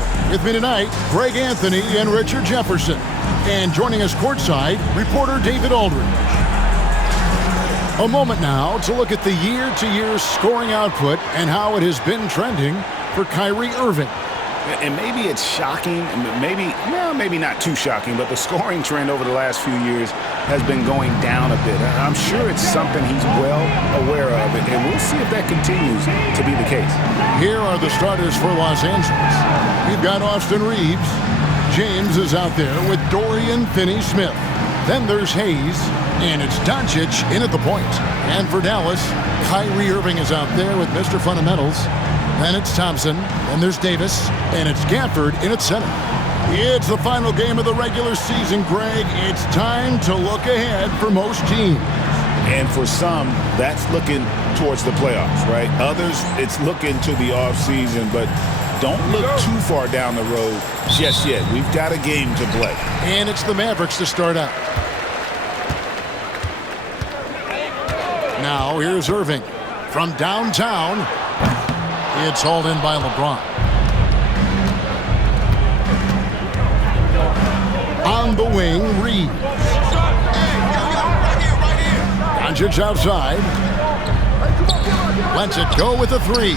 Valley. With me tonight, Greg Anthony and Richard Jefferson. And joining us courtside, reporter David Aldridge. A moment now to look at the year-to-year scoring output and how it has been trending for Kyrie Irving. And maybe it's shocking, maybe not too shocking, but the scoring trend over the last few years has been going down a bit. I'm sure it's something he's well aware of, and we'll see if that continues to be the case. Here are the starters for Los Angeles. We've got Austin Reeves. James is out there with Dorian Finney-Smith. Then there's Hayes, and it's Doncic in at the point. And for Dallas, Kyrie Irving is out there with Mr. Fundamentals. Then it's Thompson, and there's Davis, and it's Gafford in at center. It's the final game of the regular season, Greg. It's time to look ahead for most teams. And for some, that's looking towards the playoffs, right? Others, it's looking to the offseason, but don't look too far down the road just yet. We've got a game to play. And it's the Mavericks to start out. Now here's Irving from downtown. It's hauled in by LeBron. On the wing, Reeves. Doncic outside. Lets it go with a three.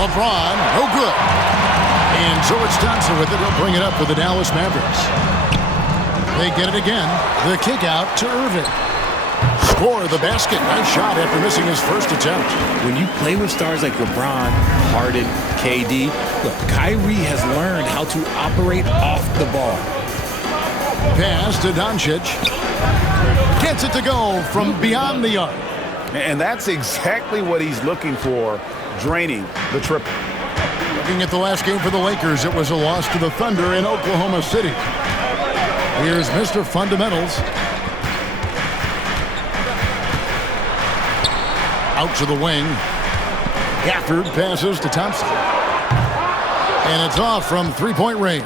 LeBron, no good. And so it's Thompson with it. He'll bring it up for the Dallas Mavericks. They get it again. The kick out to Irving. Score the basket. Nice shot after missing his first attempt. When you play with stars like LeBron, Harden, KD, look, Kyrie has learned how to operate off the ball. Pass to Doncic. Gets it to go from beyond the arc. And that's exactly what he's looking for, draining the triple. Looking at the last game for the Lakers, it was a loss to the Thunder in Oklahoma City. Here's Mr. Fundamentals. Out to the wing. Gafford passes to Thompson. And it's off from three-point range.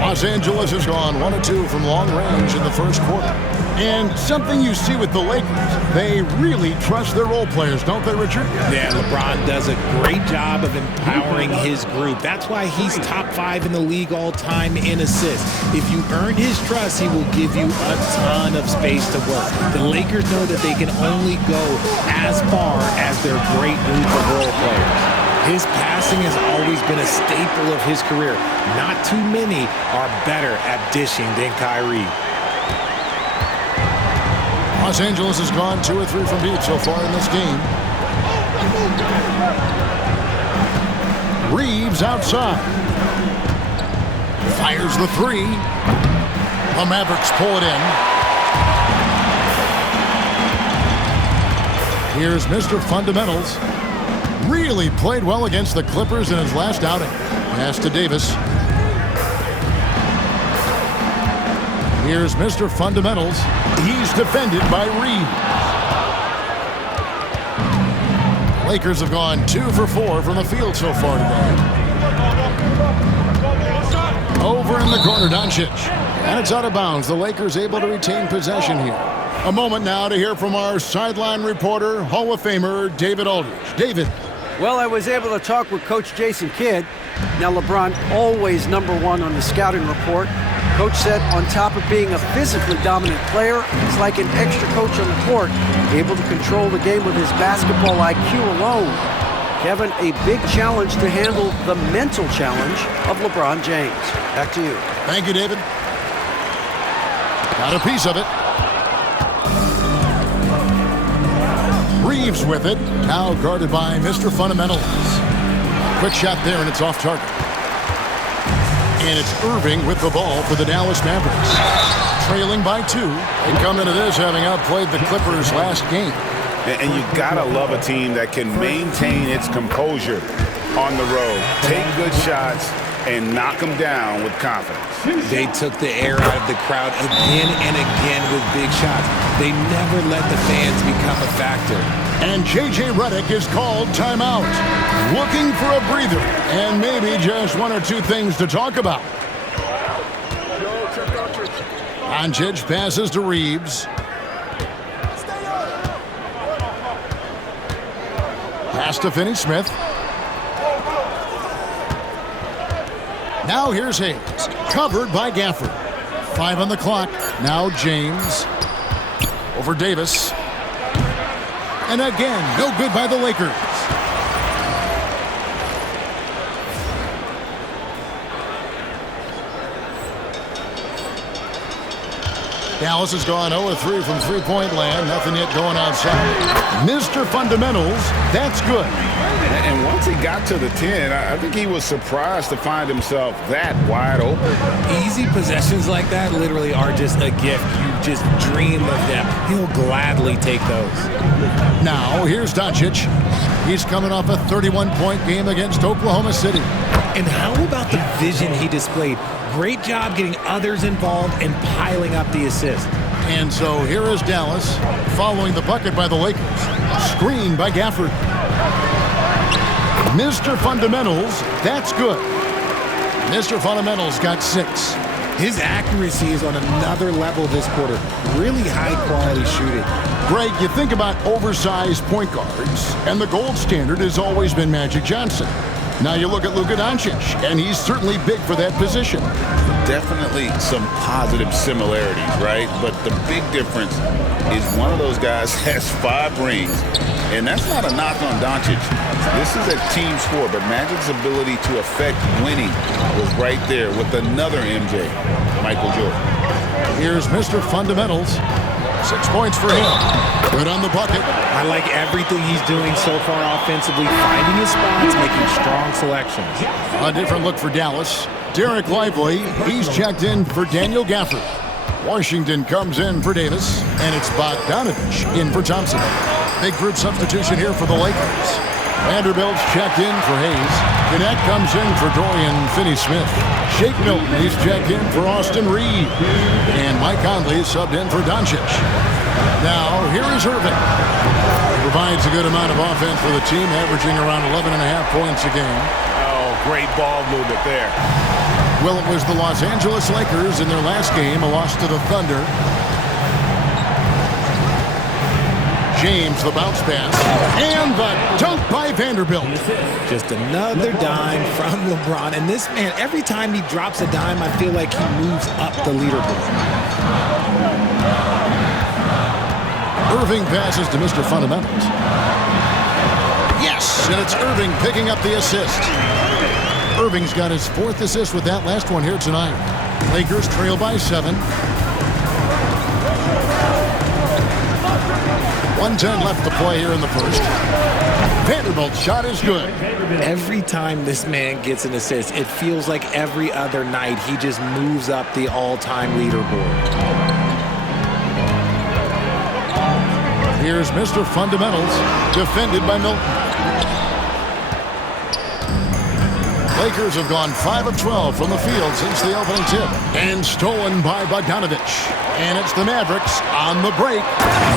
Los Angeles has gone 1 of 2 from long range in the first quarter. And something you see with the Lakers, they really trust their role players, don't they, Richard? Yeah, LeBron does a great job of empowering his group. That's why he's top 5 in the league all time in assists. If you earn his trust, he will give you a ton of space to work. The Lakers know that they can only go as far as their great group of role players. His passing has always been a staple of his career. Not too many are better at dishing than Kyrie. Los Angeles has gone 2 or 3 from deep so far in this game. Reeves outside. Fires the three. The Mavericks pull it in. Here's Mr. Fundamentals. Really played well against the Clippers in his last outing. Pass to Davis. Here's Mr. Fundamentals. He's defended by Reeves. Lakers have gone 2 for 4 from the field so far today. Over in the corner, Doncic. And it's out of bounds. The Lakers able to retain possession here. A moment now to hear from our sideline reporter, Hall of Famer David Aldridge. David. Well, I was able to talk with Coach Jason Kidd. Now, LeBron always #1 on the scouting report. Coach said on top of being a physically dominant player, he's like an extra coach on the court, able to control the game with his basketball IQ alone. Kevin, a big challenge to handle the mental challenge of LeBron James. Back to you. Thank you, David. Got a piece of it. Reeves with it. Now guarded by Mr. Fundamentals. Quick shot there, and it's off target. And it's Irving with the ball for the Dallas Mavericks. Trailing by 2. They come into this having outplayed the Clippers last game. And you gotta love a team that can maintain its composure on the road. Take good shots and knock them down with confidence. They took the air out of the crowd again and again with big shots. They never let the fans become a factor. And J.J. Redick is called timeout. Looking for a breather and maybe just 1 or 2 things to talk about. Doncic passes to Reeves. Pass to Finney-Smith. Now here's Hayes, covered by Gafford. 5 on the clock. Now James over Davis. And again, no good by the Lakers. Dallas has gone 0-3 from three-point land. Nothing yet going outside. Mr. Fundamentals, that's good. And once he got to the 10, I think he was surprised to find himself that wide open. Easy possessions like that literally are just a gift. You just dream of them. He'll gladly take those. Now, here's Doncic. He's coming off a 31-point game against Oklahoma City. And how about the vision he displayed? Great job getting others involved and piling up the assist. And so here is Dallas following the bucket by the Lakers. Screen by Gafford. Mr. Fundamentals, that's good. Mr. Fundamentals got 6. His accuracy is on another level this quarter. Really high-quality shooting. Greg, you think about oversized point guards, and the gold standard has always been Magic Johnson. Now you look at Luka Doncic, and he's certainly big for that position. Definitely some positive similarities, right? But the big difference is one of those guys has 5 rings, and that's not a knock on Doncic. This is a team sport, but Magic's ability to affect winning was right there with another MJ, Michael Jordan. Here's Mr. Fundamentals. 6 points for him. Good on the bucket. I like everything he's doing so far offensively, finding his spots, making strong selections. A different look for Dallas. Derek Lively, he's checked in for Daniel Gafford. Washington comes in for Davis, and it's Bogdanovich in for Thompson. Big group substitution here for the Lakers. Vanderbilt's checked in for Hayes. Gannett comes in for Dorian Finney-Smith. Shake Milton, he's checked in for Austin Reed. And Mike Conley subbed in for Doncic. Now, here is Irving. Provides a good amount of offense for the team, averaging around 11.5 points a game. Oh, great ball movement there. Well, it was the Los Angeles Lakers in their last game, a loss to the Thunder. James, the bounce pass, and the dunk by Vanderbilt. Just another dime from LeBron. And this man, every time he drops a dime, I feel like he moves up the leaderboard. Irving passes to Mr. Fundamentals. Yes, and it's Irving picking up the assist. Irving's got his 4th assist with that last one here tonight. Lakers trail by 7. 1:10 left to play here in the first. Vanderbilt's shot is good. Every time this man gets an assist, it feels like every other night he just moves up the all-time leaderboard. Here's Mr. Fundamentals, defended by Milton. Lakers have gone 5 of 12 from the field since the opening tip. And stolen by Bogdanovich. And it's the Mavericks on the break.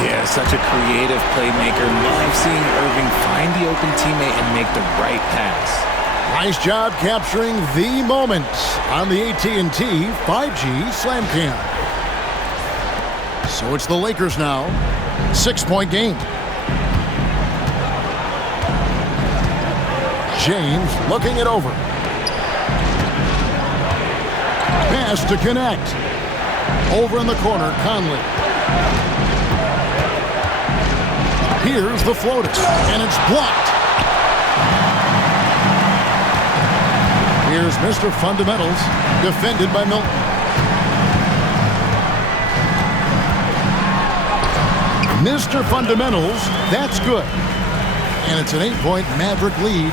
Yeah, such a creative playmaker. Love seeing Irving find the open teammate and make the right pass. Nice job capturing the moment on the AT&T 5G Slam Cam. So it's the Lakers now. 6-point game. James looking it over. Pass to connect. Over in the corner, Conley. Here's the floater, and it's blocked. Here's Mr. Fundamentals, defended by Milton. Mr. Fundamentals, that's good. And it's an 8-point Maverick lead.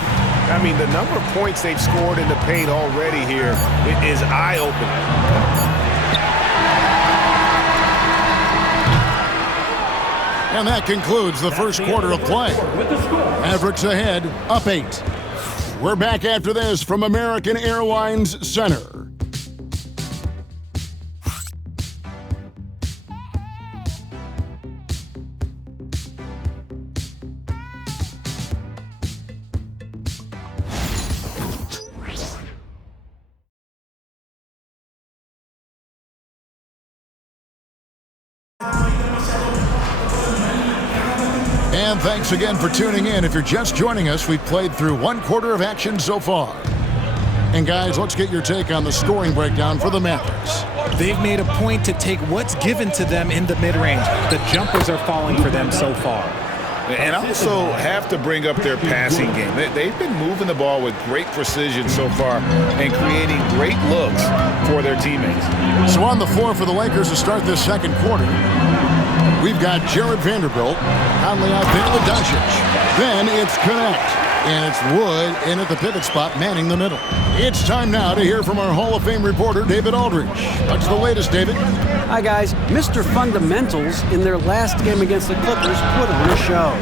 I mean, the number of points they've scored in the paint already here, it is eye-opening. And that concludes the first quarter of play. Mavericks ahead, up 8. We're back after this from American Airlines Center. And thanks again for tuning in. If you're just joining us, we've played through 1 quarter of action so far. And guys, let's get your take on the scoring breakdown for the Mavericks. They've made a point to take what's given to them in the mid-range. The jumpers are falling for them so far. And I also have to bring up their passing game. They've been moving the ball with great precision so far and creating great looks for their teammates. So on the floor for the Lakers to start this second quarter, we've got Jared Vanderbilt, Conley out there with Doncic. Then it's Connect. And it's Wood in at the pivot spot, manning the middle. It's time now to hear from our Hall of Fame reporter, David Aldridge. What's the latest, David? Hi, guys. Mr. Fundamentals in their last game against the Clippers put on a show.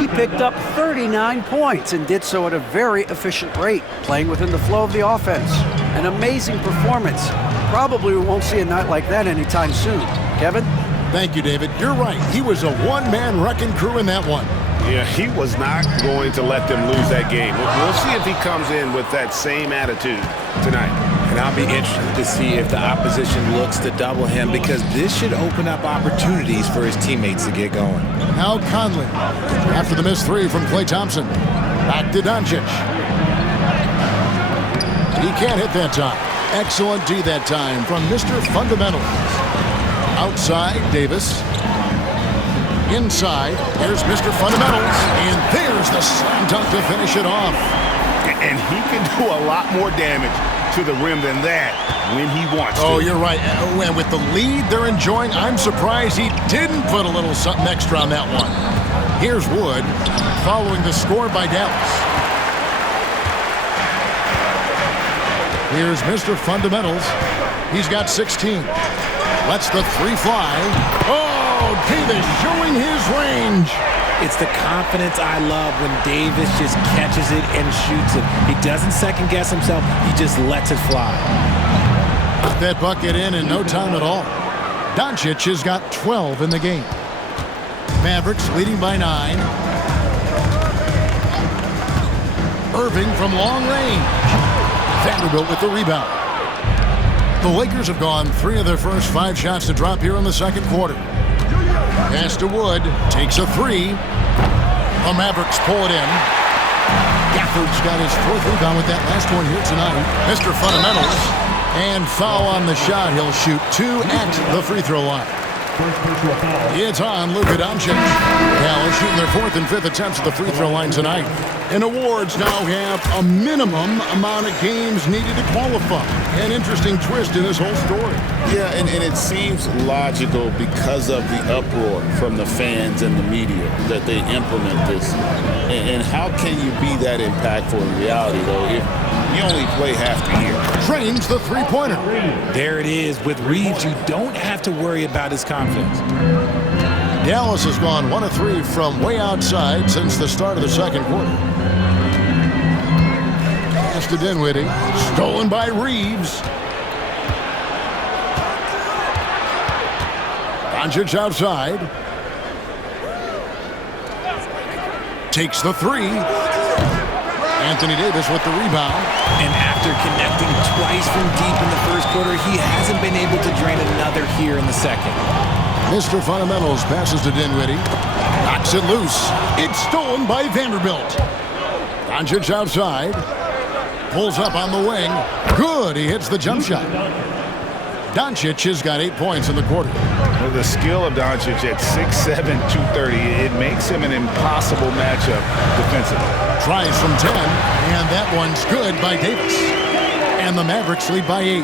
He picked up 39 points and did so at a very efficient rate, playing within the flow of the offense. An amazing performance. Probably we won't see a night like that anytime soon. Kevin? Thank you, David. You're right. He was a one-man wrecking crew in that one. Yeah, he was not going to let them lose that game. We'll see if he comes in with that same attitude tonight. And I'll be interested to see if the opposition looks to double him, because this should open up opportunities for his teammates to get going. Now Conley, after the missed three from Klay Thompson. Back to Doncic. He can't hit that time. Excellent D that time from Mr. Fundamentals. Outside, Davis. Inside, here's Mr. Fundamentals, and there's the slam dunk to finish it off. And he can do a lot more damage to the rim than that when he wants to. Oh, you're right. And with the lead they're enjoying, I'm surprised he didn't put a little something extra on that one. Here's Wood, following the score by Dallas. Here's Mr. Fundamentals. He's got 16. Lets the three fly. Oh, Davis showing his range. It's the confidence I love when Davis just catches it and shoots it. He doesn't second guess himself. He just lets it fly. Got that bucket in no time at all. Doncic has got 12 in the game. Mavericks leading by 9. Irving from long range. Vanderbilt with the rebound. The Lakers have gone 3 of their first 5 shots to drop here in the second quarter. Pass to Wood, takes a 3. The Mavericks pull it in. Gafford's got his 4th rebound with that last one here tonight. Mr. Fundamentals. And foul on the shot. He'll shoot 2 at the free throw line. It's on Luka Doncic. Dallas shooting their 4th and 5th attempts at the free throw line tonight. And awards now have a minimum amount of games needed to qualify. An interesting twist in this whole story. Yeah, and it seems logical because of the uproar from the fans and the media that they implement this. And how can you be that impactful in reality, though, if you only play half the year? Trains the three-pointer. There it is. With Reeves, you don't have to worry about his confidence. Dallas has gone 1 of 3 from way outside since the start of the second quarter. Pass to Dinwiddie. Stolen by Reeves. Doncic outside. Takes the 3. Anthony Davis with the rebound. And after connecting twice from deep in the first quarter, he hasn't been able to drain another here in the second. Mr. Fundamentals passes to Dinwiddie. Knocks it loose. It's stolen by Vanderbilt. Doncic outside. Pulls up on the wing. Good. He hits the jump shot. Doncic has got 8 points in the quarter. Well, the skill of Doncic at 6'7", 230, it makes him an impossible matchup defensively. Tries from 10, and that one's good by Davis. And the Mavericks lead by 8.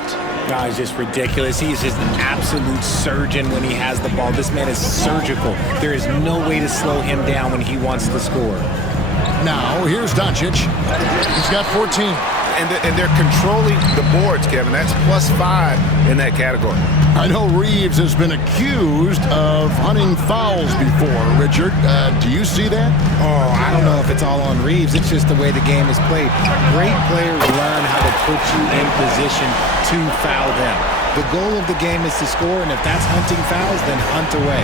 Guys, just ridiculous. He's just an absolute surgeon when he has the ball. This man is surgical. There is no way to slow him down when he wants to score. Now, here's Doncic. He's got 14. And they're controlling the boards, Kevin. That's +5 in that category. I know Reeves has been accused of hunting fouls before, Richard. Do you see that? Oh, I don't know if it's all on Reeves. It's just the way the game is played. Great players learn how to put you in position to foul them. The goal of the game is to score, and if that's hunting fouls, then hunt away.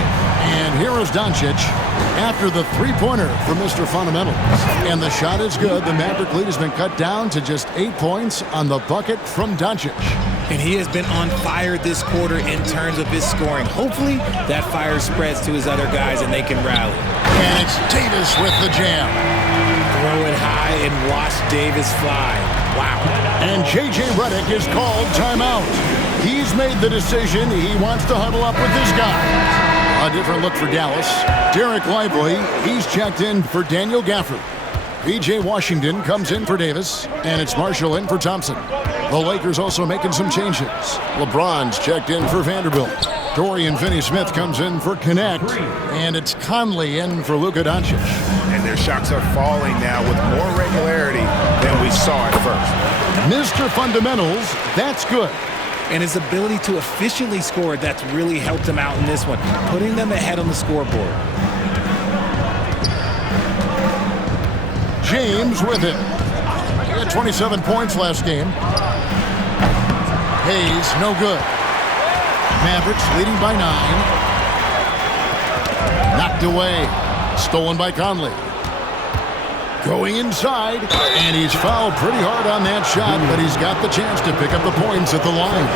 And here is Doncic after the three-pointer from Mr. Fundamentals. And the shot is good. The Maverick lead has been cut down to just 8 points on the bucket from Doncic. And he has been on fire this quarter in terms of his scoring. Hopefully, that fire spreads to his other guys and they can rally. And it's Davis with the jam. Throw it high and watch Davis fly. Wow. And J.J. Redick is called timeout. He's made the decision. He wants to huddle up with this guy. A different look for Dallas. Derek Lively, he's checked in for Daniel Gafford. P.J. Washington comes in for Davis, and it's Marshall in for Thompson. The Lakers also making some changes. LeBron's checked in for Vanderbilt. Dorian Finney-Smith comes in for Connect, and it's Conley in for Luka Doncic. And their shots are falling now with more regularity than we saw at first. Mr. Fundamentals, that's good. And his ability to efficiently score, that's really helped him out in this one, putting them ahead on the scoreboard. James with it. He had 27 points last game. Hayes, no good. Mavericks leading by 9. Knocked away. Stolen by Conley. Going inside, and he's fouled pretty hard on that shot, but he's got the chance to pick up the points at the line.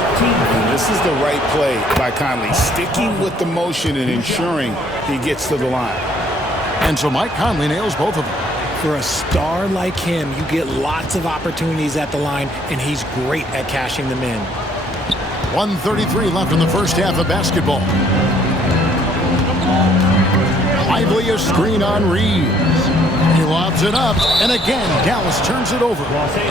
This is the right play by Conley, sticking with the motion and ensuring he gets to the line. And so Mike Conley nails both of them. For a star like him, you get lots of opportunities at the line, and he's great at cashing them in. 1:33 left in the first half of basketball. Lively a screen on Reeves. He lobs it up, and again, Dallas turns it over.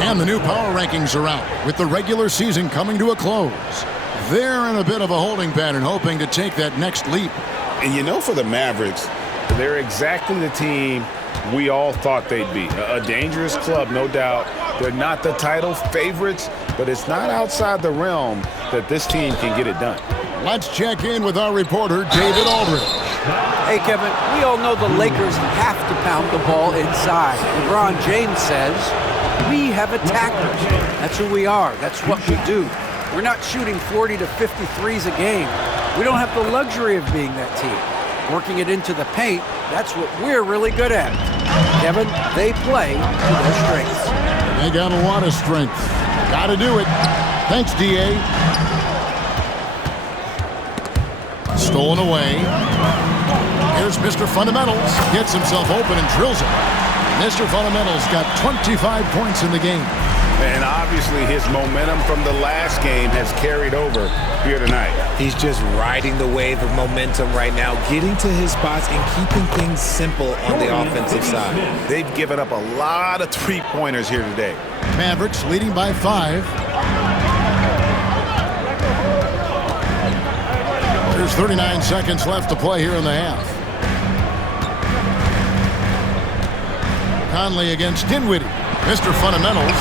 And the new power rankings are out, with the regular season coming to a close. They're in a bit of a holding pattern, hoping to take that next leap. And you know, for the Mavericks, they're exactly the team we all thought they'd be. A dangerous club, no doubt. They're not the title favorites, but it's not outside the realm that this team can get it done. Let's check in with our reporter, David Aldridge. Hey, Kevin, we all know the Lakers have to pound the ball inside. LeBron James says, we have attackers. That's who we are. That's what we do. We're not shooting 40 to 53s a game. We don't have the luxury of being that team. Working it into the paint, that's what we're really good at. Kevin, they play to their strengths. They got a lot of strength. Got to do it. Thanks, D.A. Stolen away. Here's Mr. Fundamentals. Gets himself open and drills it. Mr. Fundamentals got 25 points in the game. And obviously his momentum from the last game has carried over here tonight. He's just riding the wave of momentum right now, getting to his spots and keeping things simple on the offensive side. They've given up a lot of three-pointers here today. Mavericks leading by 5. There's 39 seconds left to play here in the half. Conley against Dinwiddie. Mr. Fundamentals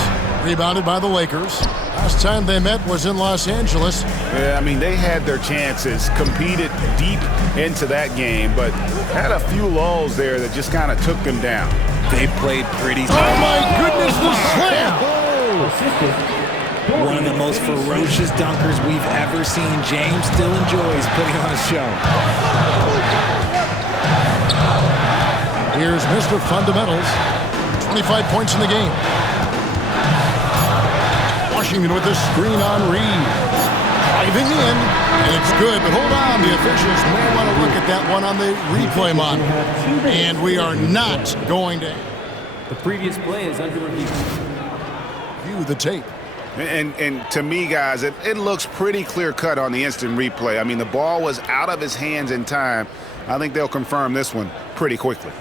rebounded by the Lakers. Last time they met was in Los Angeles. Yeah, I mean, they had their chances, competed deep into that game, but had a few lulls there that just kind of took them down. They played pretty Oh, my goodness, the slam! One of the most ferocious dunkers we've ever seen. James still enjoys putting on a show. Here's Mr. Fundamentals. 25 points in the game. Washington with the screen on Reeves. Driving in, and it's good, but hold on. The officials may want to look at that one on the replay monitor. And we are not going to The previous play is under review. view the tape. And to me, guys, it looks pretty clear-cut on the instant replay. I mean, the ball was out of his hands in time. I think they'll confirm this one pretty quickly.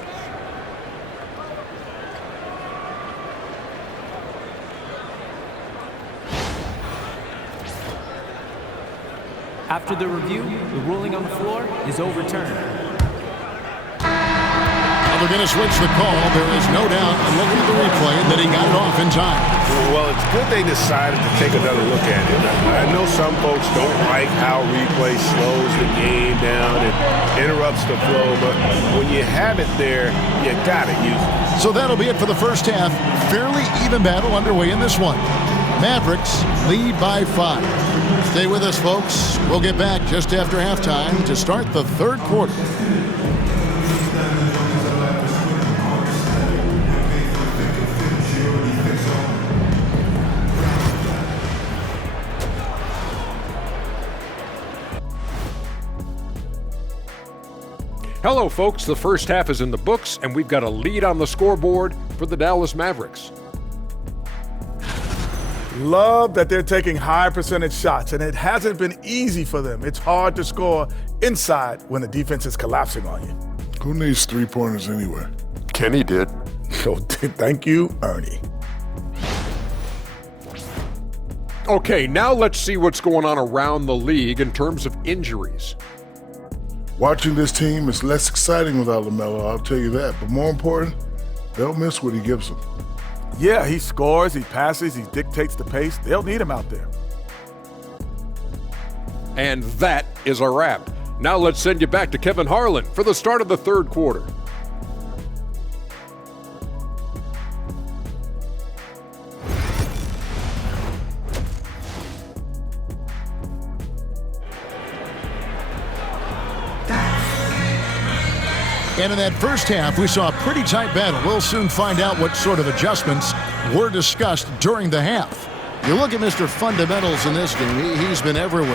After the review, the ruling on the floor is overturned. Now they're going to switch the call. There is no doubt, looking at the replay, that he got it off in time. Well, it's good they decided to take another look at it. I know some folks don't like how replay slows the game down and interrupts the flow, but when you have it there, you got to use it. So that'll be it for the first half. Fairly even battle underway in this one. Mavericks lead by 5. Stay with us, folks. We'll get back just after halftime to start the third quarter. Hello, folks. The first half is in the books, and we've got a lead on the scoreboard for the Dallas Mavericks. Love that they're taking high percentage shots, and it hasn't been easy for them. It's hard to score inside when the defense is collapsing on you. Who needs three-pointers anyway? Kenny did. So thank you, Ernie. Okay, now let's see what's going on around the league in terms of injuries. Watching this team is less exciting without LaMelo, I'll tell you that. But more important, they'll miss what he gives them. Yeah, he scores, he passes, he dictates the pace. They'll need him out there. And that is a wrap. Now let's send you back to Kevin Harlan for the start of the third quarter. And in that first half, we saw a pretty tight battle. We'll soon find out what sort of adjustments were discussed during the half. You look at Mr. Fundamentals in this game, he's been everywhere.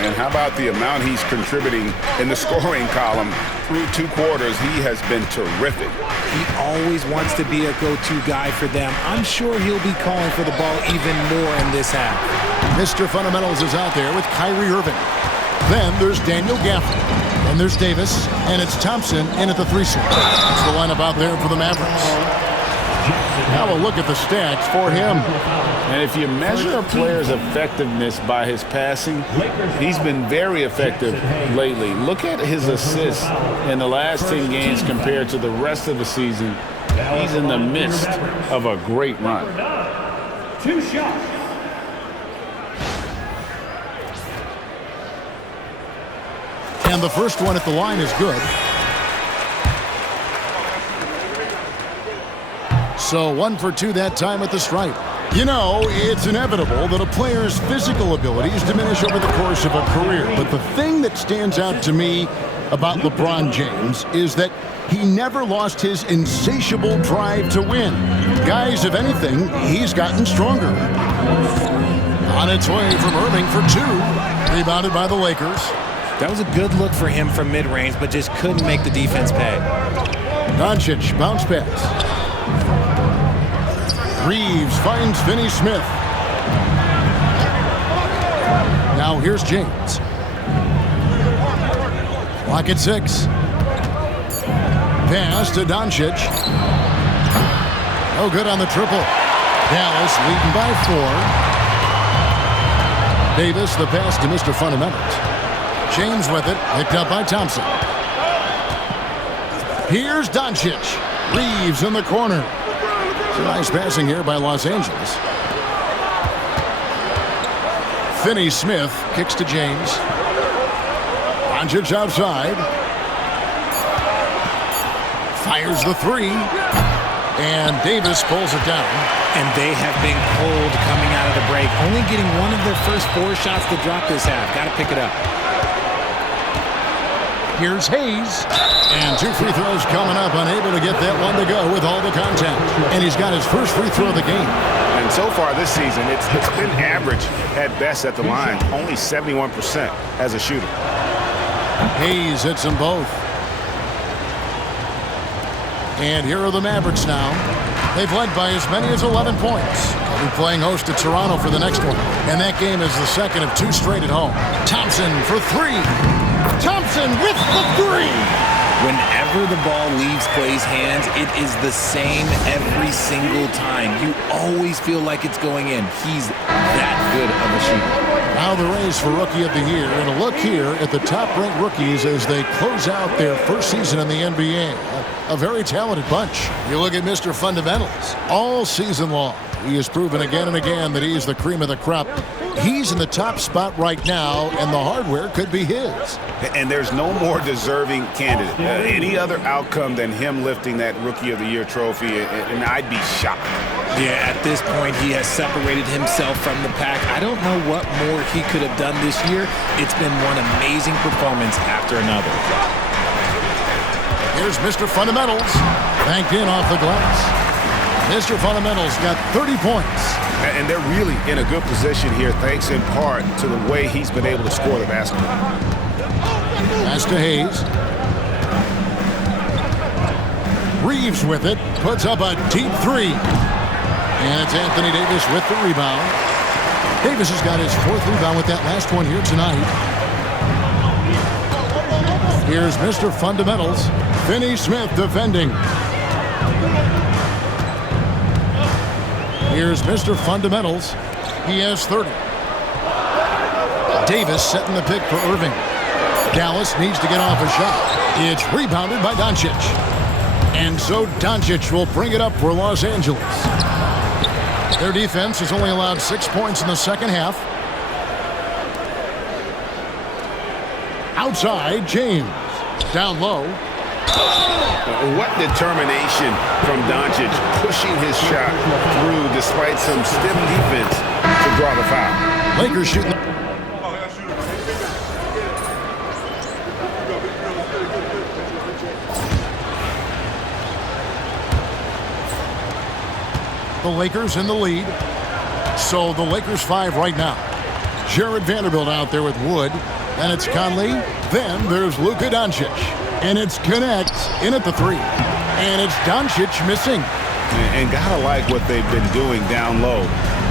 And how about the amount he's contributing in the scoring column through 2 quarters? He has been terrific. He always wants to be a go-to guy for them. I'm sure he'll be calling for the ball even more in this half. Mr. Fundamentals is out there with Kyrie Irving. Then there's Daniel Gafford. And there's Davis, and it's Thompson in at the 3 slot. That's the lineup out there for the Mavericks. Now a look at the stats for him. And if you measure a player's effectiveness by his passing, he's been very effective lately. Look at his assists in the last 10 games compared to the rest of the season. He's in the midst of a great run. 2 shots. And the first one at the line is good. So 1 for 2 that time at the stripe. You know, it's inevitable that a player's physical abilities diminish over the course of a career. But the thing that stands out to me about LeBron James is that he never lost his insatiable drive to win. Guys, if anything, he's gotten stronger. On its way from Irving for 2. Rebounded by the Lakers. That was a good look for him from mid-range, but just couldn't make the defense pay. Doncic, bounce pass. Reeves finds Finney Smith. Now here's James. Clock at 6. Pass to Doncic. No good on the triple. Dallas leading by 4. Davis, the pass to Mr. Fundamentals. James with it, picked up by Thompson. Here's Doncic. Reeves in the corner. Some nice passing here by Los Angeles. Finney Smith kicks to James. Doncic outside. Fires the 3. And Davis pulls it down. And they have been cold coming out of the break. Only getting one of their first 4 shots to drop this half. Got to pick it up. Here's Hayes. And 2 free throws coming up. Unable to get that one to go with all the contact. And he's got his first free throw of the game. And so far this season, it's been average at best at the line. Only 71% as a shooter. Hayes hits them both. And here are the Mavericks now. They've led by as many as 11 points. They'll be playing host to Toronto for the next one. And that game is the second of 2 straight at home. Thompson for 3. Thompson with the 3. Whenever the ball leaves Clay's hands, it is the same every single time. You always feel like it's going in. He's that good of a shooter. Now the race for Rookie of the Year. And a look here at the top-ranked rookies as they close out their first season in the NBA. A very talented bunch. You look at Mr. Fundamentals. All season long, he has proven again and again that he's the cream of the crop. He's in the top spot right now, and the hardware could be his. And there's no more deserving candidate. Any other outcome than him lifting that Rookie of the Year trophy, and I'd be shocked. Yeah, at this point, he has separated himself from the pack. I don't know what more he could have done this year. It's been one amazing performance after another. Here's Mr. Fundamentals. Banked in off the glass. Mr. Fundamentals got 30 points. And they're really in a good position here, thanks in part to the way he's been able to score the basketball. Pass to Hayes. Reeves with it. Puts up a deep 3. And it's Anthony Davis with the rebound. Davis has got his 4th rebound with that last one here tonight. Here's Mr. Fundamentals, Finney Smith defending. Here's Mr. Fundamentals. He has 30. Davis setting the pick for Irving. Dallas needs to get off a shot. It's rebounded by Doncic. And so Doncic will bring it up for Los Angeles. Their defense has only allowed 6 points in the second half. Outside, James. Down low. What determination from Doncic, pushing his shot through despite some stiff defense to draw the foul. Lakers shooting. The Lakers in the lead. So the Lakers 5 right now. Jared Vanderbilt out there with Wood. Then it's Conley. Then there's Luka Doncic. And it's Connect in at the 3. And it's Doncic missing. And gotta like what they've been doing down low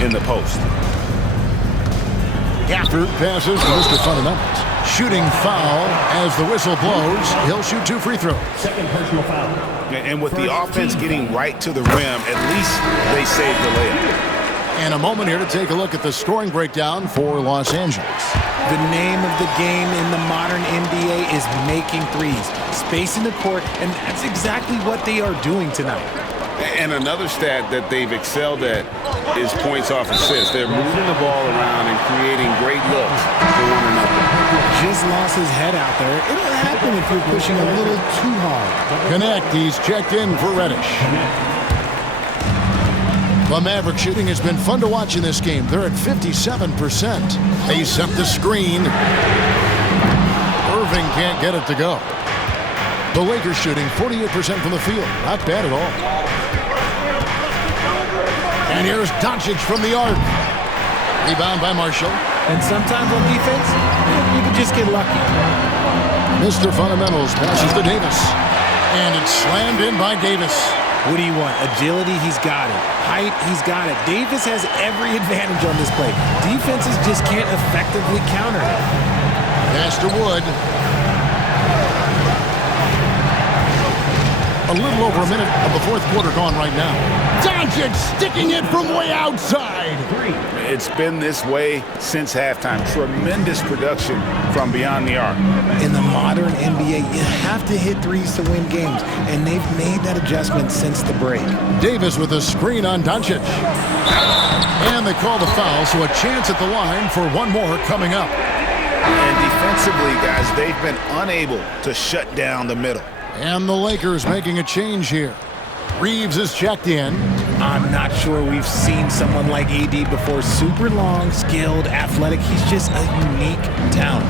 in the post. Gafford passes to Mr. Fundamentals. Shooting foul as the whistle blows. He'll shoot 2 free throws. Second personal foul. And with the offense getting right to the rim, at least they saved the layup. And a moment here to take a look at the scoring breakdown for Los Angeles. The name of the game in the modern NBA is making threes, spacing the court, and that's exactly what they are doing tonight. And another stat that they've excelled at is points off assists. They're moving the ball around and creating great looks for one another. Just lost his head out there. It'll happen if you're pushing a little too hard. Connect, he's checked in for Reddish. The Maverick shooting has been fun to watch in this game. They're at 57%. They set the screen. Irving can't get it to go. The Lakers shooting 48% from the field. Not bad at all. And here's Doncic from the arc. Rebound by Marshall. And sometimes on defense, you can just get lucky. Mr. Fundamentals passes to Davis. And it's slammed in by Davis. What do you want? Agility, he's got it. Height, he's got it. Davis has every advantage on this play. Defenses just can't effectively counter it. Pass to Wood. A little over a minute of the fourth quarter gone right now. Doncic sticking it from way outside. It's been this way since halftime. Tremendous production from beyond the arc. In the modern NBA, you have to hit threes to win games, and they've made that adjustment since the break. Davis with a screen on Doncic. And they call the foul, so a chance at the line for one more coming up. And defensively, guys, they've been unable to shut down the middle. And the Lakers making a change here. Reeves is checked in. I'm not sure we've seen someone like AD before. Super long, skilled, athletic. He's just a unique talent.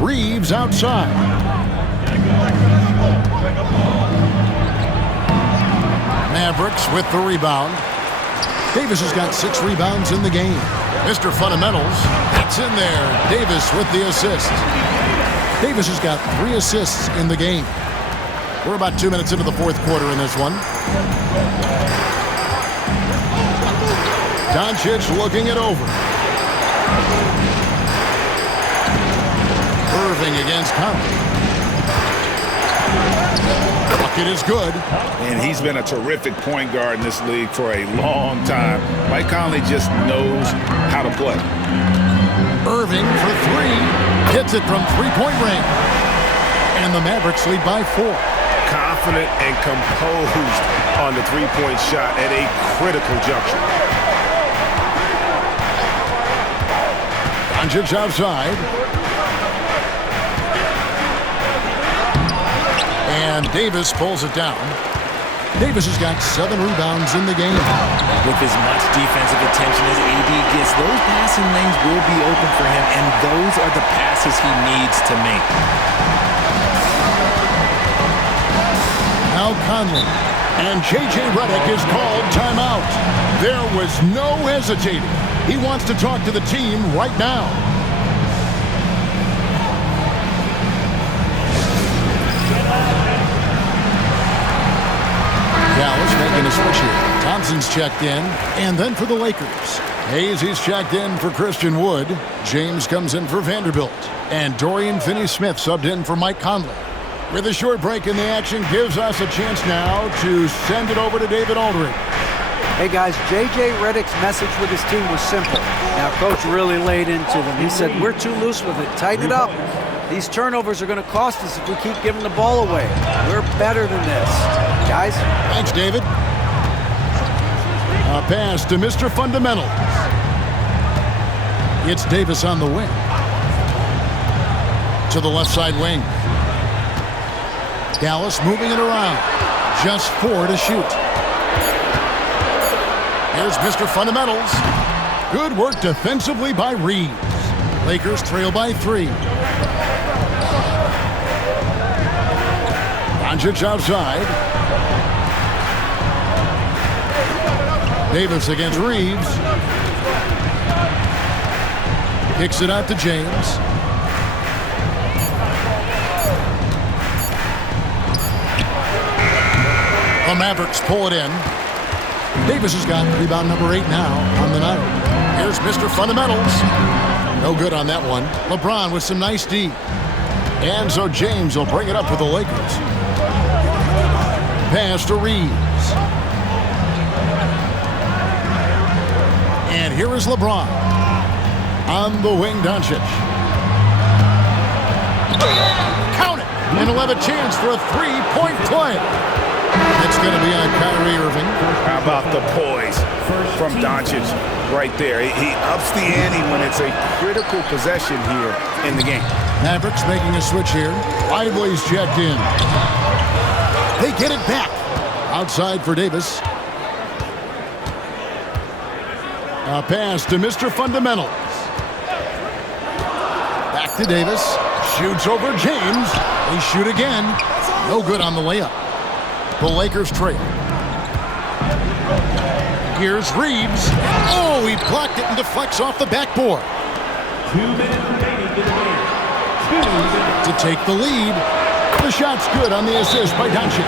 Reeves outside. Mavericks with the rebound. Davis has got 6 rebounds in the game. Mr. Fundamentals, that's in there. Davis with the assist. Davis has got 3 assists in the game. We're about 2 minutes into the fourth quarter in this one. Doncic looking it over. Irving against Conley. Bucket is good. And he's been a terrific point guard in this league for a long time. Mike Conley just knows how to play. Irving for 3. Hits it from 3-point range. And the Mavericks lead by 4. Confident and composed on the 3-point shot at a critical juncture. Doncic outside. And Davis pulls it down. Davis has got 7 rebounds in the game. With as much defensive attention as AD gets, those passing lanes will be open for him, and those are the passes he needs to make. Now Conley. And J.J. Redick is called timeout. There was no hesitating. He wants to talk to the team right now. Davis making a switch here. Thompson's checked in. And then for the Lakers, Hayes, he's checked in for Christian Wood. James comes in for Vanderbilt. And Dorian Finney-Smith subbed in for Mike Conley. With a short break in the action, gives us a chance now to send it over to David Aldridge. Hey guys, J.J. Redick's message with his team was simple. Now Coach really laid into them. He said, we're too loose with it. Tighten it up. These turnovers are going to cost us if we keep giving the ball away. We're better than this. Guys? Thanks, David. A pass to Mr. Fundamental. It's Davis on the wing. To the left side wing. Dallas moving it around. Just 4 to shoot. Here's Mr. Fundamentals. Good work defensively by Reeves. Lakers trail by 3. Doncic outside. Davis against Reeves. Kicks it out to James. The Mavericks pull it in. Davis has got rebound number 8 now on the night. Here's Mr. Fundamentals. No good on that one. LeBron with some nice D. And so James will bring it up for the Lakers. Pass to Reeves. And here is LeBron. On the wing, Doncic. Count it! And he'll have a chance for a 3-point play. It's going to be on Kyrie Irving. How about the poise from Doncic right there? He ups the ante when it's a critical possession here in the game. Mavericks making a switch here. Lively's checked in. They get it back. Outside for Davis. A pass to Mr. Fundamentals. Back to Davis. Shoots over James. They shoot again. No good on the layup. The Lakers trail. Here's Reeves. Oh, he blocked it and deflects off the backboard. 2 minutes remaining in the game. To take the lead. The shot's good on the assist by Doncic.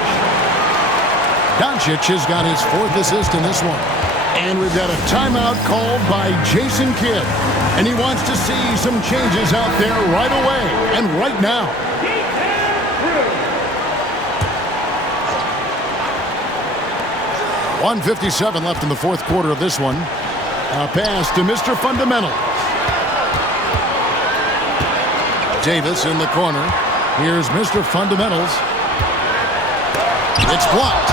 Doncic has got his 4th assist in this one. And we've got a timeout called by Jason Kidd. And he wants to see some changes out there right away and right now. 1:57 left in the 4th quarter of this one. A pass to Mr. Fundamentals. Davis in the corner. Here's Mr. Fundamentals. It's blocked.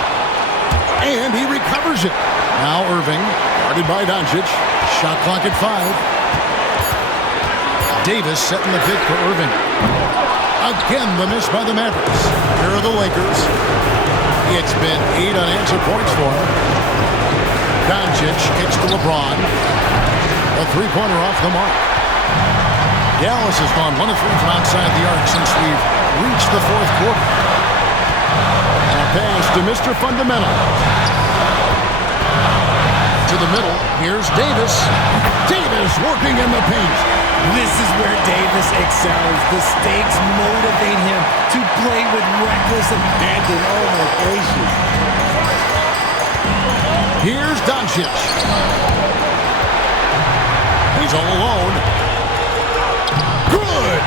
And he recovers it. Now Irving, guarded by Doncic. Shot clock at 5. Davis setting the pick for Irving. Again, the miss by the Mavericks. Here are the Lakers. It's been 8 unanswered points for him. Doncic kicks to LeBron. A 3-pointer off the mark. Dallas has gone 1 of 3 from outside the arc since we've reached the 4th quarter. A pass to Mr. Fundamental. To the middle. Here's Davis. Davis working in the paint. This is where Davis excels. The stakes motivate him to play with reckless abandon. Oh my gracious. Here's Doncic. He's all alone. Good!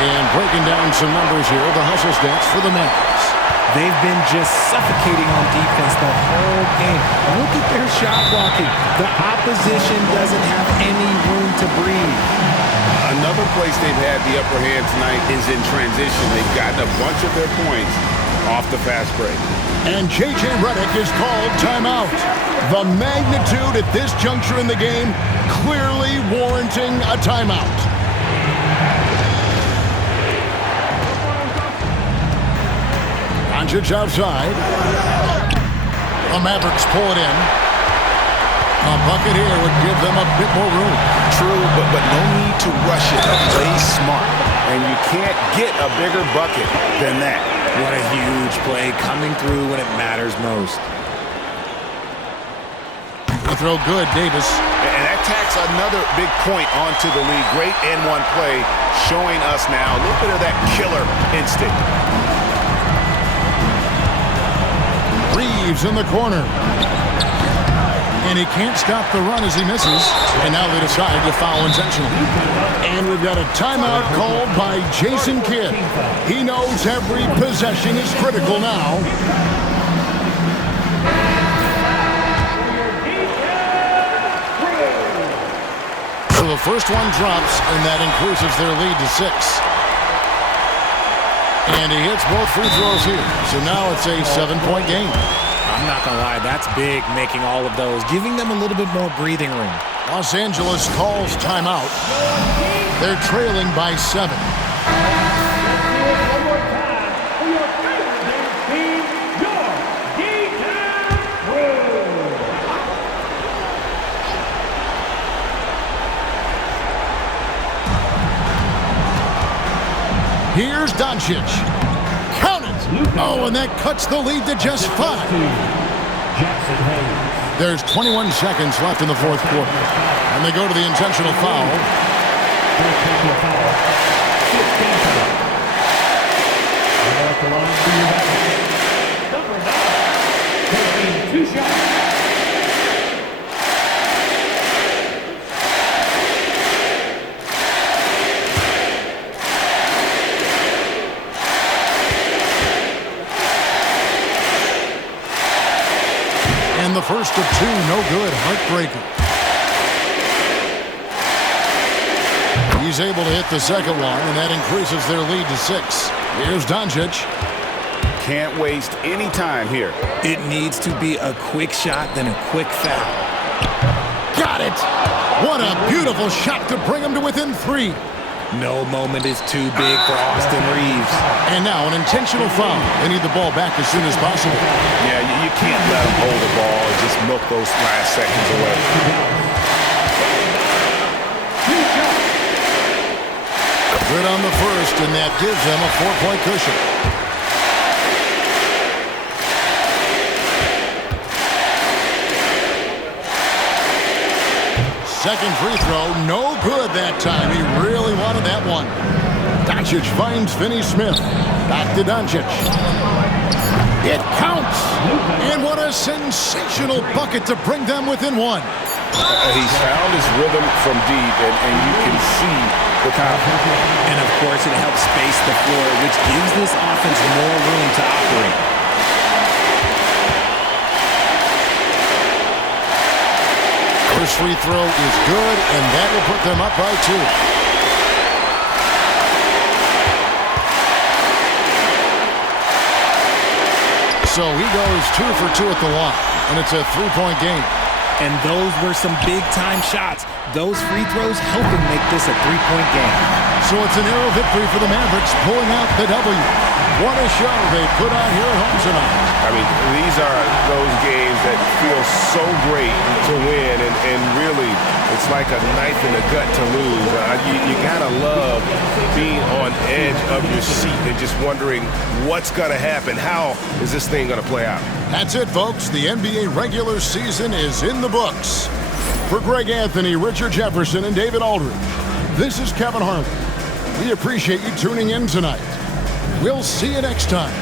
And breaking down some numbers here, the hustle stats for the Mavericks. They've been just suffocating on defense the whole game. Look at their shot blocking. The opposition doesn't have any room to breathe. Another place they've had the upper hand tonight is in transition. They've gotten a bunch of their points off the fast break. And J.J. Redick is called timeout. The magnitude at this juncture in the game clearly warranting a timeout. Doncic outside. The Mavericks pull it in. A bucket here would give them a bit more room. True, but no need to rush it. Play smart. And you can't get a bigger bucket than that. What a huge play coming through when it matters most. The throw good, Davis. And that tacks another big point onto the lead. Great N1 play showing us now a little bit of that killer instinct. Reeves in the corner. And he can't stop the run as he misses. And now they decide to foul intentionally. And we've got a timeout called by Jason Kidd. He knows every possession is critical now. So the first one drops, and that increases their lead to 6. And he hits both free throws here. So now it's a 7-point game. I'm not going to lie, that's big, making all of those, giving them a little bit more breathing room. Los Angeles calls timeout. They're trailing by 7. Here's Doncic. Count it! Oh, and that cuts the lead to just 5. There's 21 seconds left in the fourth quarter. And they go to the intentional foul. Two shots. And the first of 2, no good. Heartbreaker. He's able to hit the second one, and that increases their lead to 6. Here's Doncic. Can't waste any time here. It needs to be a quick shot, then a quick foul. Got it! What a beautiful shot to bring him to within 3. No moment is too big for Austin Reeves. And now an intentional foul. They need the ball back as soon as possible. Yeah, you can't let them hold the ball and just milk those last seconds away. Good on the first, and that gives them a 4-point cushion. Second free throw, no good that time. He really wanted that one. Doncic finds Finney-Smith. Back to Doncic. It counts! And what a sensational bucket to bring them within 1. He's found his rhythm from deep, and you can see the confidence. And, of course, it helps space the floor, which gives this offense more room to operate. First free throw is good, and that will put them up by 2. So he goes 2 for 2 at the line, and it's a 3-point game. And those were some big-time shots. Those free throws helping make this a 3-point game. So it's an Arrow victory for the Mavericks, pulling out the W. What a show they put on here at home tonight. I mean, these are those games that feel so great to win, and really, it's like a knife in the gut to lose. You gotta love being on edge of your seat and just wondering what's gonna happen. How is this thing gonna play out? That's it, folks. The NBA regular season is in the books. For Greg Anthony, Richard Jefferson, and David Aldridge, this is Kevin Harlan. We appreciate you tuning in tonight. We'll see you next time.